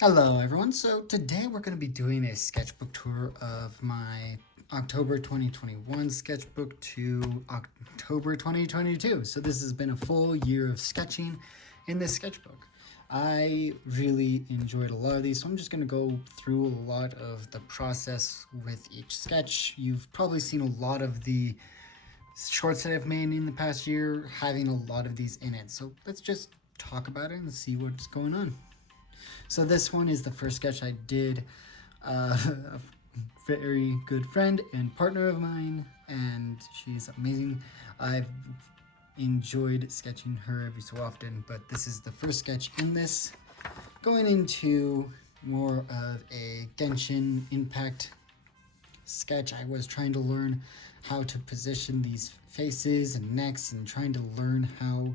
Hello everyone, so today we're going to be doing a sketchbook tour of my October 2021 sketchbook to October 2022. So this has been a full year of sketching in this sketchbook. I really enjoyed a lot of these, so I'm just going to go through a lot of the process with each sketch. You've probably seen a lot of the shorts that I've made in the past year having a lot of these in it. So let's just talk about it and see what's going on. So this one is the first sketch I did. A very good friend and partner of mine, and she's amazing. I've enjoyed sketching her every so often, but this is the first sketch in this. Going into more of a Genshin Impact sketch, I was trying to learn how to position these faces and necks and trying to learn how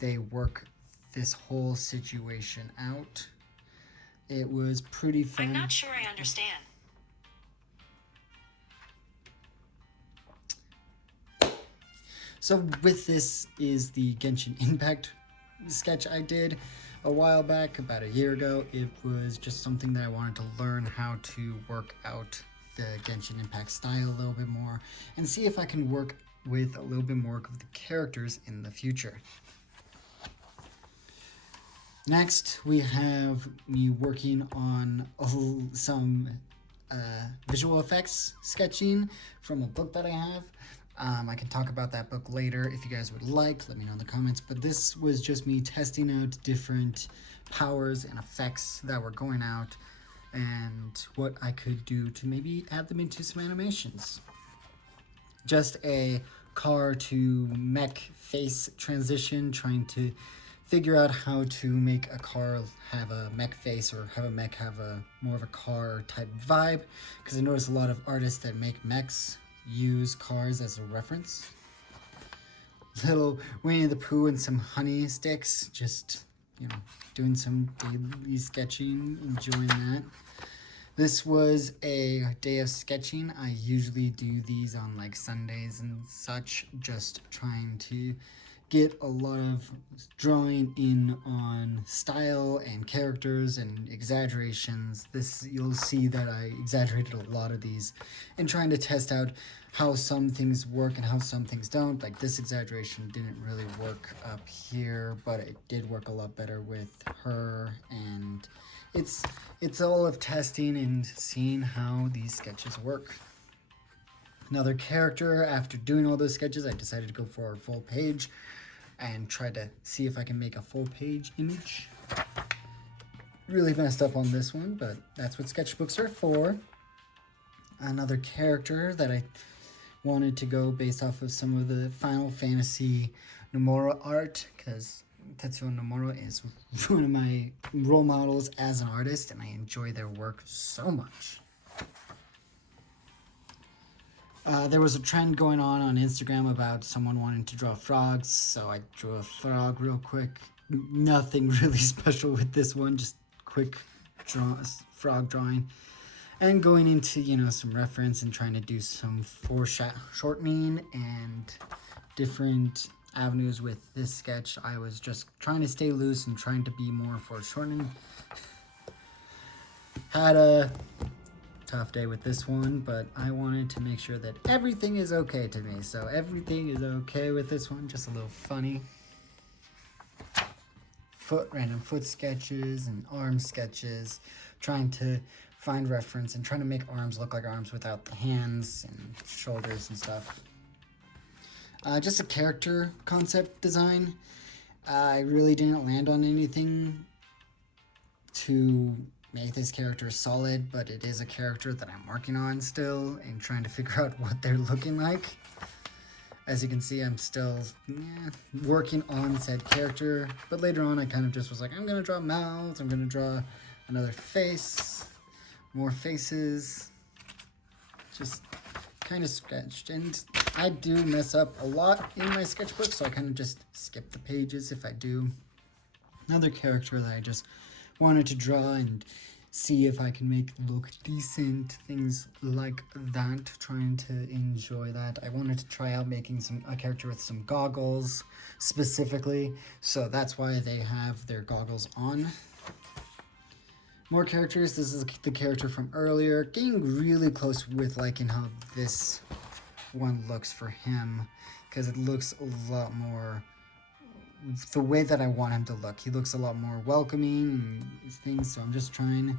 they work this whole situation out. It was pretty fun. I'm not sure I understand. So with this is the Genshin Impact sketch I did a while back, about a year ago. It was just something that I wanted to learn how to work out the Genshin Impact style a little bit more and see if I can work with a little bit more of the characters in the future. Next, we have me working on some visual effects sketching from a book that I have. I can talk about that book later if you guys would like. Let me know in the comments. But this was just me testing out different powers and effects that were going out and what I could do to maybe add them into some animations. Just a car to mech face transition, trying to figure out how to make a car have a mech face or have a mech have a more of a car type vibe, because I notice a lot of artists that make mechs use cars as a reference. Little Winnie the Pooh and some honey sticks, just, doing some daily sketching, enjoying that. This was a day of sketching. I usually do these on like Sundays and such, just trying to get a lot of drawing in on style and characters and exaggerations. You'll see that I exaggerated a lot of these and trying to test out how some things work and how some things don't. Like this exaggeration didn't really work up here, but it did work a lot better with her, and it's all of testing and seeing how these sketches work. Another character, after doing all those sketches, I decided to go for a full page and try to see if I can make a full page image. Really messed up on this one, but that's what sketchbooks are for. Another character that I wanted to go based off of some of the Final Fantasy Nomura art, because Tetsuo Nomura is one of my role models as an artist, and I enjoy their work so much. There was a trend going on Instagram about someone wanting to draw frogs, so I drew a frog real quick. Nothing really special with this one, just quick frog drawing. And going into, some reference and trying to do some foreshortening and different avenues with this sketch. I was just trying to stay loose and trying to be more foreshortening. Had a tough day with this one, but I wanted to make sure that everything is okay to me. So everything is okay with this one, just a little funny. Random foot sketches and arm sketches, trying to find reference and trying to make arms look like arms without the hands and shoulders and stuff. Just a character concept design. I really didn't land on anything to make this character solid, but it is a character that I'm working on still and trying to figure out what they're looking like. As you can see, I'm still working on said character, but later on I kind of just was like, I'm going to draw mouths, I'm going to draw another face, more faces, just kind of sketched. And I do mess up a lot in my sketchbook, so I kind of just skip the pages if I do. Another character that I just wanted to draw and see if I can make look decent, things like that, trying to enjoy that. I wanted to try out making a character with some goggles specifically, so that's why they have their goggles on. More characters. This is the character from earlier. Getting really close with liking how this one looks for him, because it looks a lot more the way that I want him to look. He looks a lot more welcoming and things, so I'm just trying.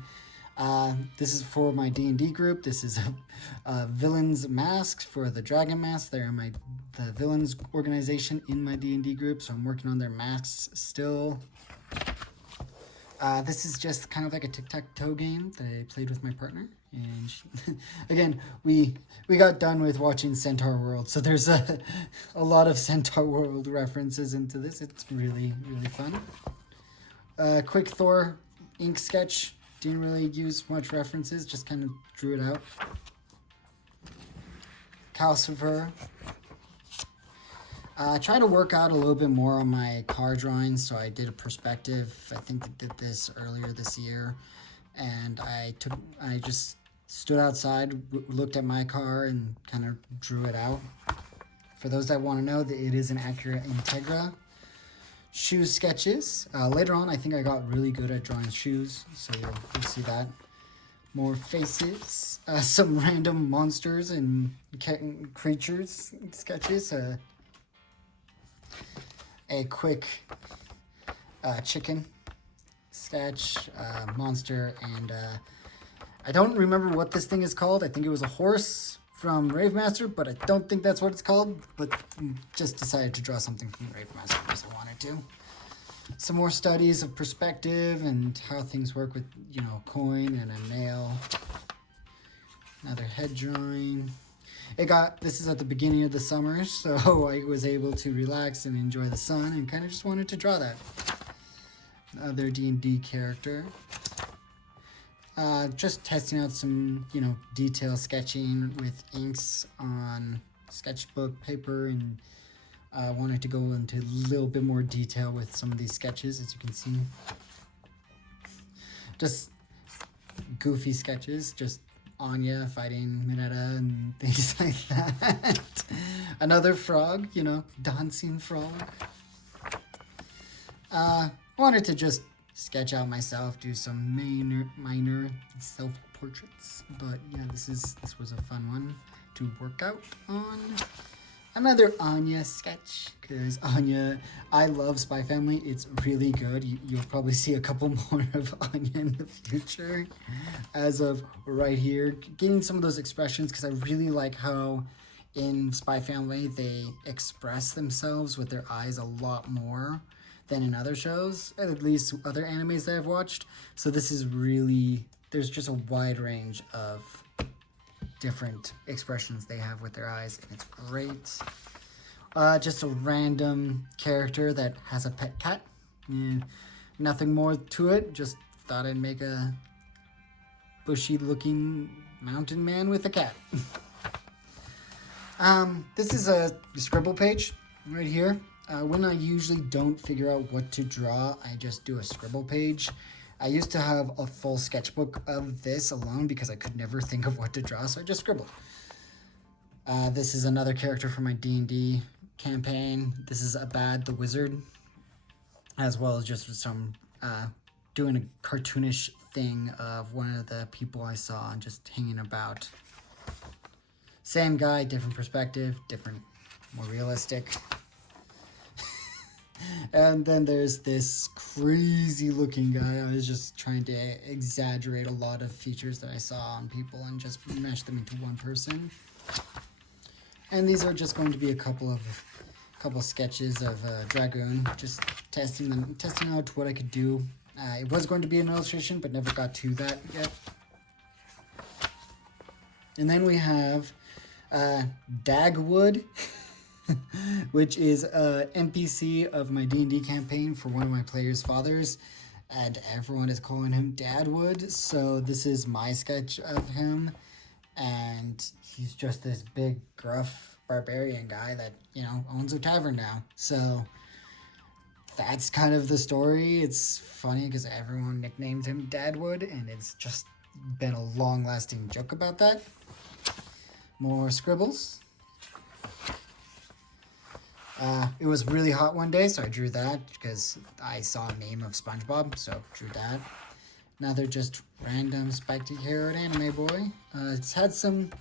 This is for my D&D group. This is a villain's mask for the dragon mask. They're the villains organization in my D&D group, so I'm working on their masks still. This is just kind of like a tic-tac-toe game that I played with my partner. And she, again, we got done with watching Centaur World, so there's a lot of Centaur World references into this. It's really, really fun. Quick Thor ink sketch. Didn't really use much references, just kind of drew it out. Calcifer. I tried to work out a little bit more on my car drawings, so I did a perspective. I think I did this earlier this year, and I just stood outside, looked at my car, and kind of drew it out. For those that want to know, that it is an Acura Integra. Shoe sketches. Later on, I think I got really good at drawing shoes, so you'll see that. More faces. Some random monsters and creatures sketches. A quick chicken sketch, monster, and I don't remember what this thing is called. I think it was a horse from Ravemaster, but I don't think that's what it's called, but just decided to draw something from Ravemaster because I wanted to. Some more studies of perspective and how things work with, coin and a nail. Another head drawing. This is at the beginning of the summer, so I was able to relax and enjoy the sun and kind of just wanted to draw that. Another D&D character. Just testing out some, detail sketching with inks on sketchbook paper, and wanted to go into a little bit more detail with some of these sketches, as you can see. Just goofy sketches, just Anya fighting Mineta and things like that. Another frog, dancing frog. Wanted to just sketch out myself, do some minor self-portraits, but yeah, this was a fun one to work out on. Another Anya sketch, because Anya, I love Spy Family. It's really good. You'll probably see a couple more of Anya in the future. As of right here, getting some of those expressions, because I really like how in Spy Family they express themselves with their eyes a lot more than in other shows, at least other animes that I've watched. So this is really, there's just a wide range of different expressions they have with their eyes, and it's great. Just a random character that has a pet cat. Nothing more to it, just thought I'd make a bushy looking mountain man with a cat. This is a scribble page right here. When I usually don't figure out what to draw, I just do a scribble page. I used to have a full sketchbook of this alone because I could never think of what to draw, so I just scribbled. This is another character from my D&D campaign. This is Abad the Wizard, as well as just some doing a cartoonish thing of one of the people I saw and just hanging about. Same guy, different perspective, different, more realistic. And then there's this crazy looking guy. I was just trying to exaggerate a lot of features that I saw on people and just mesh them into one person. And these are just going to be a couple sketches of Dragoon, just testing out what I could do. It was going to be an illustration, but never got to that yet. And then we have Dagwood, which is a NPC of my D&D campaign for one of my players' fathers, and everyone is calling him Dadwood, so this is my sketch of him, and he's just this big, gruff barbarian guy that, owns a tavern now, so that's kind of the story. It's funny because everyone nicknamed him Dadwood, and it's just been a long-lasting joke about that. More scribbles. It was really hot one day, so I drew that because I saw a meme of SpongeBob, so drew that. Another just random spiked-haired anime boy. It's had some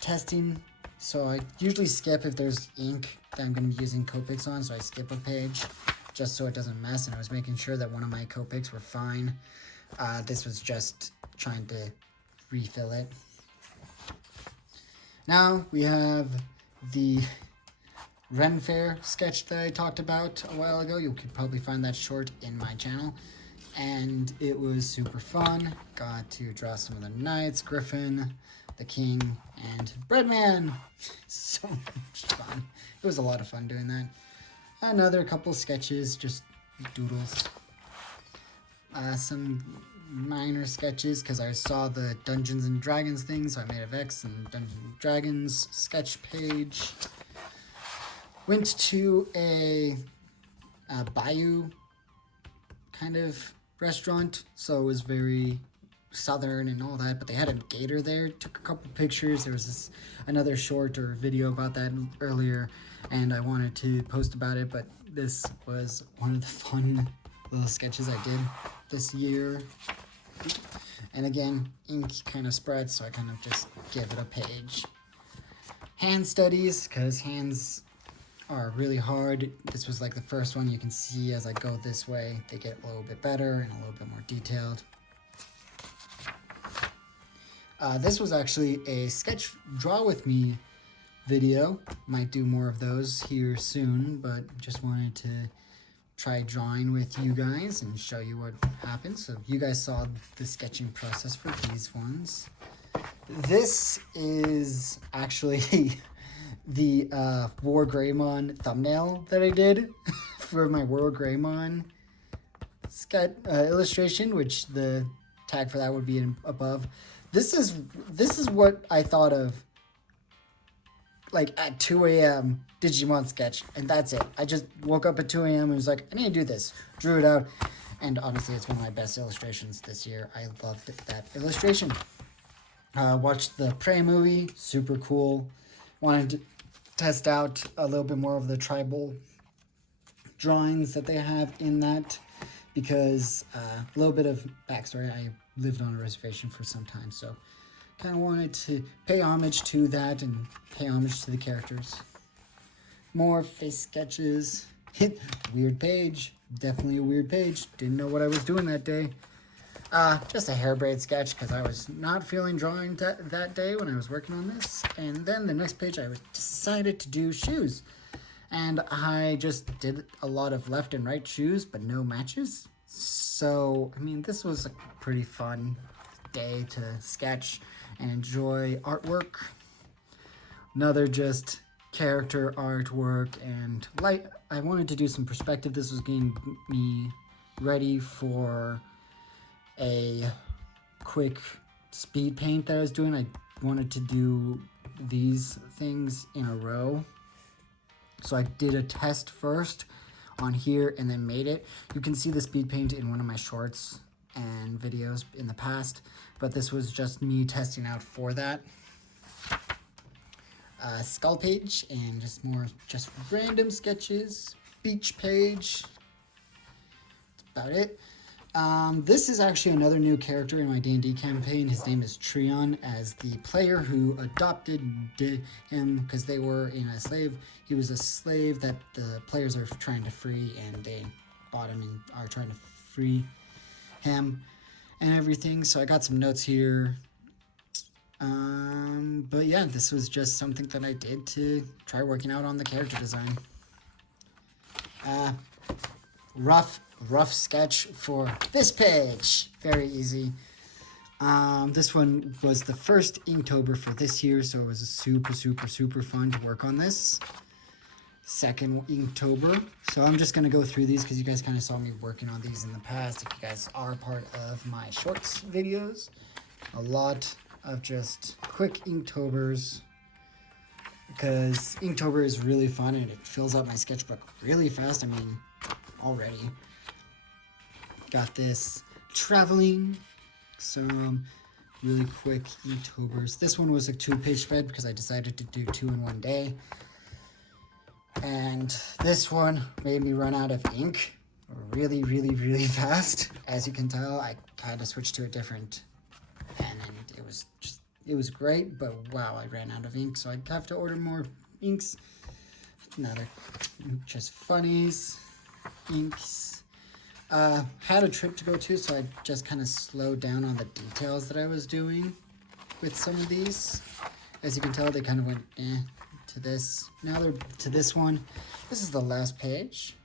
testing, so I usually skip if there's ink that I'm going to be using Copics on, so I skip a page just so it doesn't mess, and I was making sure that one of my Copics were fine. This was just trying to refill it. Now we have the Ren Fair sketch that I talked about a while ago. You could probably find that short in my channel. And it was super fun. Got to draw some of the knights, Griffin, the king, and Breadman. So much fun. It was a lot of fun doing that. Another couple sketches, just doodles. Some minor sketches because I saw the Dungeons and Dragons thing, so I made a Vex and Dungeons and Dragons sketch page. Went to a bayou kind of restaurant, so it was very southern and all that, but they had a gator there. Took a couple pictures. There was another short or video about that earlier, and I wanted to post about it, but this was one of the fun little sketches I did this year. And again, ink kind of spread, so I kind of just give it a page. Hand studies, because hands are really hard. This was like the first one. You can see as I go this way, they get a little bit better and a little bit more detailed. This was actually a sketch draw with me video. Might do more of those here soon, but just wanted to try drawing with you guys and show you what happens. So you guys saw the sketching process for these ones. This is actually the War Greymon thumbnail that I did for my War Greymon illustration, which the tag for that would be above. This is what I thought of like at 2 a.m. Digimon sketch, and that's it. I just woke up at 2 a.m. and was like, I need to do this. Drew it out, and honestly, it's one of my best illustrations this year. I loved that illustration. Watched the Prey movie, super cool. Wanted to test out a little bit more of the tribal drawings that they have in that, because a little bit of backstory, I lived on a reservation for some time, so kind of wanted to pay homage to that and pay homage to the characters. More face sketches. Weird page. Definitely a weird page. Didn't know what I was doing that day. Just a hair braid sketch because I was not feeling drawing that day when I was working on this. And then the next page I decided to do shoes. And I just did a lot of left and right shoes, but no matches. So, I mean, this was a pretty fun day to sketch and enjoy artwork. Another just character artwork and light. I wanted to do some perspective. This was getting me ready for a quick speed paint that I was doing. I wanted to do these things in a row. So I did a test first on here and then made it. You can see the speed paint in one of my shorts and videos in the past, but this was just me testing out for that. Skull page and just random sketches. Beach page. That's about it. This is actually another new character in my D&D campaign. His name is Treon, as the player who adopted him because they were in a slave. He was a slave that the players are trying to free, and they bought him and are trying to free him and everything. So I got some notes here. But yeah, this was just something that I did to try working out on the character design. Rough sketch for this page. Very easy. This one was the first Inktober for this year, so it was super fun to work on this. Second Inktober. So I'm just going to go through these because you guys kind of saw me working on these in the past. If you guys are part of my shorts videos, a lot of just quick Inktobers, because Inktober is really fun and it fills up my sketchbook really fast. I mean, already. Got this traveling, some really quick Inktobers. This one was a 2-page spread because I decided to do 2 in one day. And this one made me run out of ink. really, really, really fast. As you can tell, I kind of switched to a different pen, and it was great, but wow, I ran out of ink, so I have to order more inks. Now they're just funnies, inks. Had a trip to go to, so I just kind of slowed down on the details that I was doing with some of these. As you can tell, they kind of went to this. Now they're to this one. This is the last page.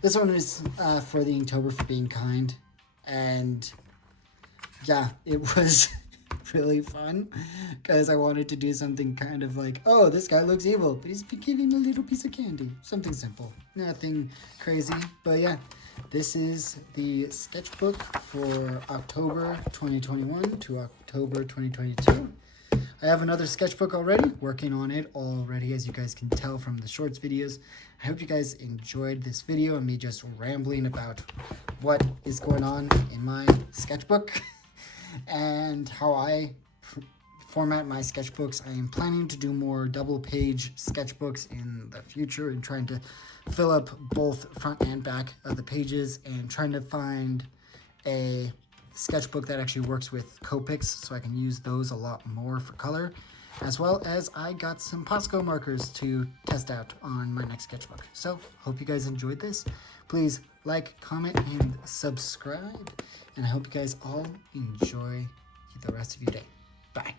This one is for the Inktober for being kind, and yeah, it was really fun because I wanted to do something kind of like, oh, this guy looks evil, but he's giving a little piece of candy. Something simple, nothing crazy, but yeah, this is the sketchbook for October 2021 to October 2022. I have another sketchbook already, working on it already, as you guys can tell from the shorts videos. I hope you guys enjoyed this video and me just rambling about what is going on in my sketchbook and how I format my sketchbooks. I am planning to do more double-page sketchbooks in the future and trying to fill up both front and back of the pages and trying to find a sketchbook that actually works with Copics so I can use those a lot more for color, as well as I got some Posco markers to test out on my next sketchbook. So hope you guys enjoyed this. Please like, comment, and subscribe, and I hope you guys all enjoy the rest of your day. Bye.